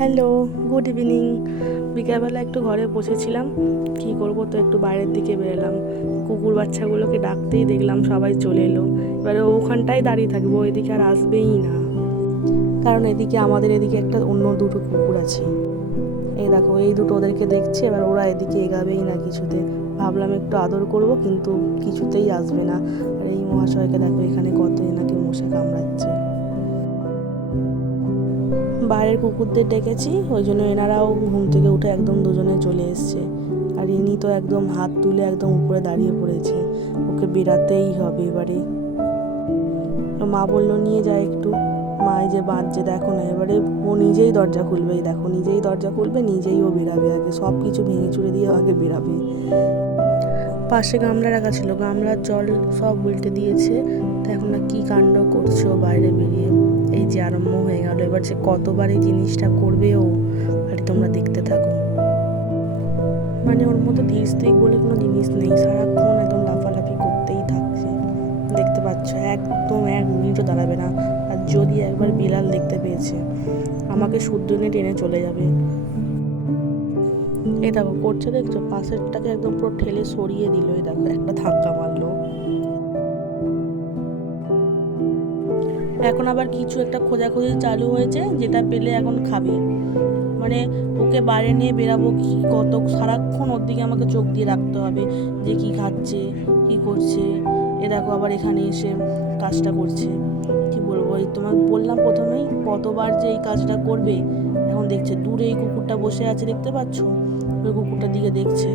Hello, good evening. বিকেলবেলা একটু ঘরে বসেছিলাম, কী করবো, তো একটু বাইরের দিকে বেরোলাম। কুকুর বাচ্চাগুলোকে ডাকতেই দেখলাম সবাই চলে এলো। এবারে ওখানটাই দাঁড়িয়ে থাকবো, এদিকে আর আসবেই না, কারণ এদিকে আমাদের এদিকে একটা অন্য দুটো কুকুর আছে। এই দেখো, এই দুটো ওদেরকে দেখছে, এবার ওরা এদিকে এগাবেই না কিছুতে। ভাবলাম একটু আদর করব, কিন্তু কিছুতেই আসবে না। আর এই মহাশয়কে দেখো, এখানে কত এনাকে মশা কামড়াচ্ছে। বাইরের কুকুরদের ডেকেছি, ওই জন্য এনারাও ঘুম থেকে উঠে একদম দুজনে চলে এসছে। আর ইনি তো একদম হাত তুলে একদম উপরে দাঁড়িয়ে পড়েছে, ওকে বেরাতেই হবে এবারে। মা বললো নিয়ে যায় একটু। মা এই যে বাঁধছে দেখো না, এবারে ও নিজেই দরজা খুলবে, এই দেখো নিজেই দরজা খুলবে, নিজেই ও বেরাবে, আগে সব কিছু ভেঙে চুরে দিয়ে আগে বেরাবে। পাশে গামলা রাখা ছিল, গামলার জল সব উল্টে দিয়েছে। তো এখন না কী কাণ্ড করছে ও বাইরে বেরিয়ে। এই যে আরম্ভ হয়ে গেল, এবার যে কতবার এই জিনিসটা করবে ও, আর তোমরা দেখতে থাকো। মানে ওর মধ্যে ধীর স্থির বলে কোনো জিনিস নেই, সারাক্ষণ একদম লাফালাফি করতেই থাকছে। দেখতে পাচ্ছ, একদম 1 মিনিটও দাঁড়াবে না। আর যদি একবার বিড়াল দেখতে পেয়েছে, আমাকে শুদ্ধ নিয়ে টেনে চলে যাবে। এই দেখো করছে, দেখছো, পাশেরটাকে একদম পুরো ঠেলে সরিয়ে দিল। এই দেখো একটা ধাক্কা মারলো। এখন আবার কিছু একটা খোঁজাখুঁজি চালু হয়েছে, যেটা পেলে এখন খাবে। মানে ওকে বাইরে নিয়ে বেরাবো কি, কত সারাক্ষণ ওর দিকে আমাকে চোখ দিয়ে রাখতে হবে, যে কি খাচ্ছে কি করছে। এ দেখো আবার এখানে এসে কাজটা করছে। কি বলবো, এই তোমাকে বললাম প্রথমেই, কতবার যে এই কাজটা করবে। এখন দেখছে দূরে এই কুকুরটা বসে আছে, দেখতে পাচ্ছ, ওই কুকুরটার দিকে দেখছে।